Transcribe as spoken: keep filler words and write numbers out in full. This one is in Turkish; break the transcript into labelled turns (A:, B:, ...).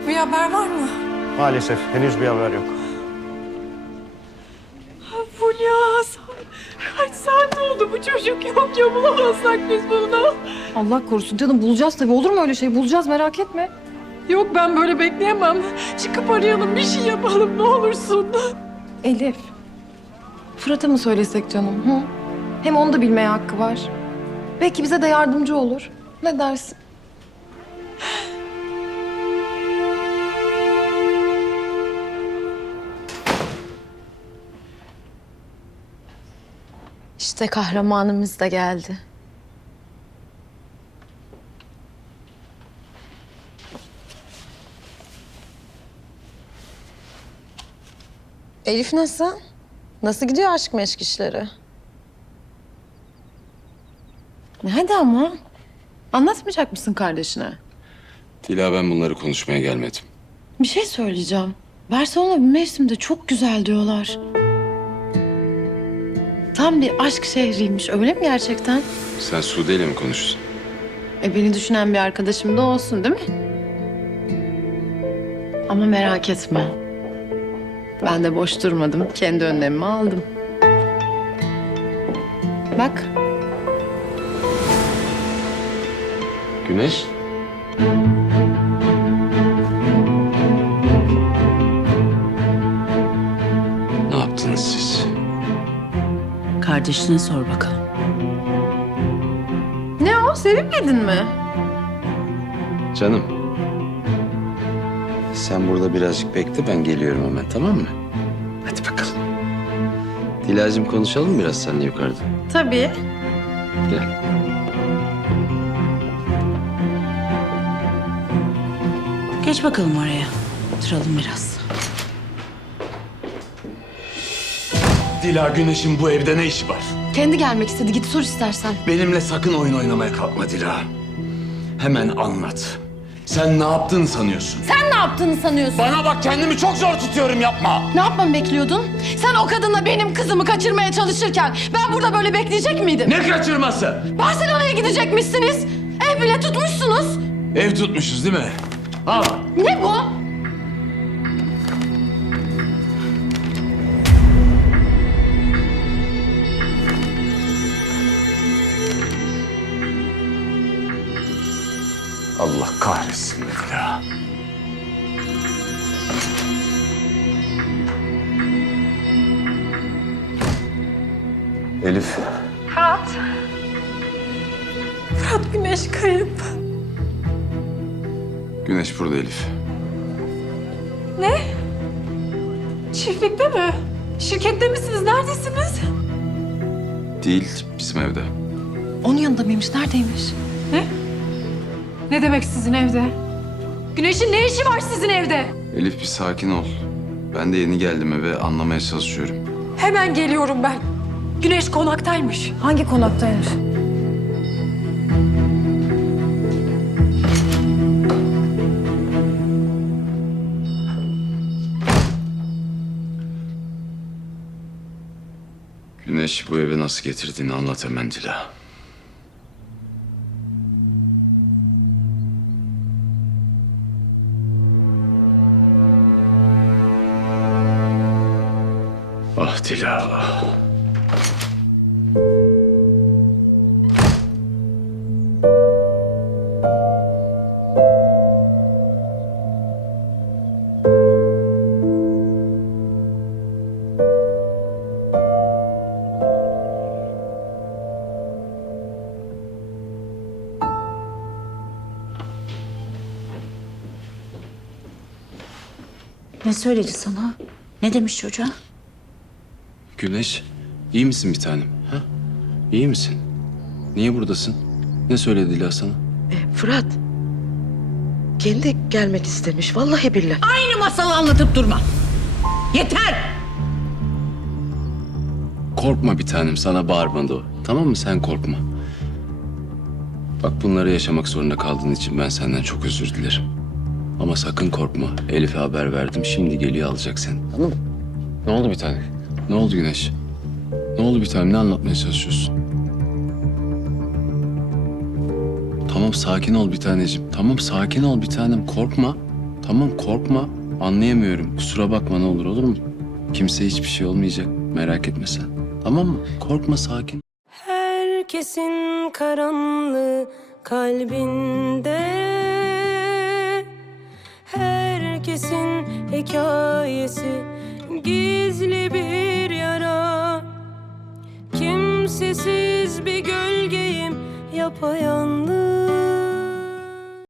A: Bir haber var mı?
B: Maalesef henüz bir haber yok.
A: Fulya, kaç saat oldu bu çocuk yok ya, bulamazsak biz bunu.
C: Allah korusun canım, bulacağız tabii. Olur mu öyle şey? Bulacağız, merak etme.
A: Yok, ben böyle bekleyemem. Çıkıp arayalım, bir şey yapalım ne olursun.
C: Elif, Fırat'a mı söylesek canım? Hı? Hem onun da bilmeye hakkı var. Belki bize de yardımcı olur. Ne dersin?
D: İşte kahramanımız da geldi. Elif nasıl? Nasıl gidiyor aşk meşk işleri? Hadi ama. Anlatmayacak mısın kardeşine?
E: Dila, ben bunları konuşmaya gelmedim.
D: Bir şey söyleyeceğim. Barcelona bir mevsimde çok güzel diyorlar. Tam bir aşk şehriymiş. Öyle mi gerçekten?
E: Sen Sude ile mi konuştun?
D: E beni düşünen bir arkadaşım da olsun değil mi? Ama merak etme. Ben de boş durmadım. Kendi önlemimi aldım. Bak.
E: Güneş? Ne yaptınız siz?
F: Kardeşine sor bakalım.
D: Ne o? Sevinmedin mi?
E: Canım. Sen burada birazcık bekle, ben geliyorum hemen, tamam mı? Hadi bakalım. Dilacığım, konuşalım biraz seninle yukarıda.
D: Tabii.
E: Gel.
F: Geç bakalım oraya. Oturalım biraz.
G: Dila, Güneş'in bu evde ne işi var?
D: Kendi gelmek istedi. Git sor istersen.
G: Benimle sakın oyun oynamaya kalkma Dila. Hemen anlat. Sen ne yaptığını sanıyorsun?
D: Sen ne yaptığını sanıyorsun?
G: Bana bak, kendimi çok zor tutuyorum, yapma.
D: Ne yapmamı bekliyordun? Sen o kadınla benim kızımı kaçırmaya çalışırken ben burada böyle bekleyecek miydim?
G: Ne kaçırması?
D: Barcelona'ya gidecekmişsiniz. Ev bile tutmuşsunuz.
G: Ev tutmuşuz değil mi? Al.
D: Ne bu?
G: Allah kahretsin be Dila.
E: Elif.
A: Fırat Güneş kayıp.
E: Güneş burada Elif.
A: Ne? Çiftlikte mi? Şirkette misiniz? Neredesiniz?
E: Değil, bizim evde.
C: Onun yanında mıymış? Neredeymiş?
A: Ne demek sizin evde? Güneş'in ne işi var sizin evde?
E: Elif, bir sakin ol. Ben de yeni geldim eve, anlamaya çalışıyorum.
A: Hemen geliyorum ben. Güneş konaktaymış.
C: Hangi konaktaymış?
E: Güneş bu eve nasıl getirdiğini anlat hemen Dila. Ah Dila, ah.
F: Ne söyledi sana? Ne demiş çocuğa?
E: Güneş, iyi misin bir tanem? Ha? İyi misin? Niye buradasın? Ne söyledi Dila sana?
H: Fırat. Kendi gelmek istemiş. Vallahi billahi.
F: Aynı masalı anlatıp durma. Yeter!
E: Korkma bir tanem, sana bağırmadı o. Tamam mı? Sen korkma. Bak, bunları yaşamak zorunda kaldığın için ben senden çok özür dilerim. Ama sakın korkma. Elif'e haber verdim. Şimdi geliyor, alacak seni. Tamam mı? Ne oldu bir tanem? Ne oldu Güneş? Ne oldu bir tanem? Ne anlatmaya çalışıyorsun? Tamam, sakin ol bir taneciğim. Tamam, sakin ol bir tanem. Korkma. Tamam korkma. Anlayamıyorum. Kusura bakma ne olur olur mu? Kimse hiçbir şey olmayacak. Merak etme sen. Tamam mı? Korkma sakin.
I: Herkesin karanlığı kalbinde, herkesin hikayesi gizli bir yara. Kimsesiz bir gölgeyim yapayalnız.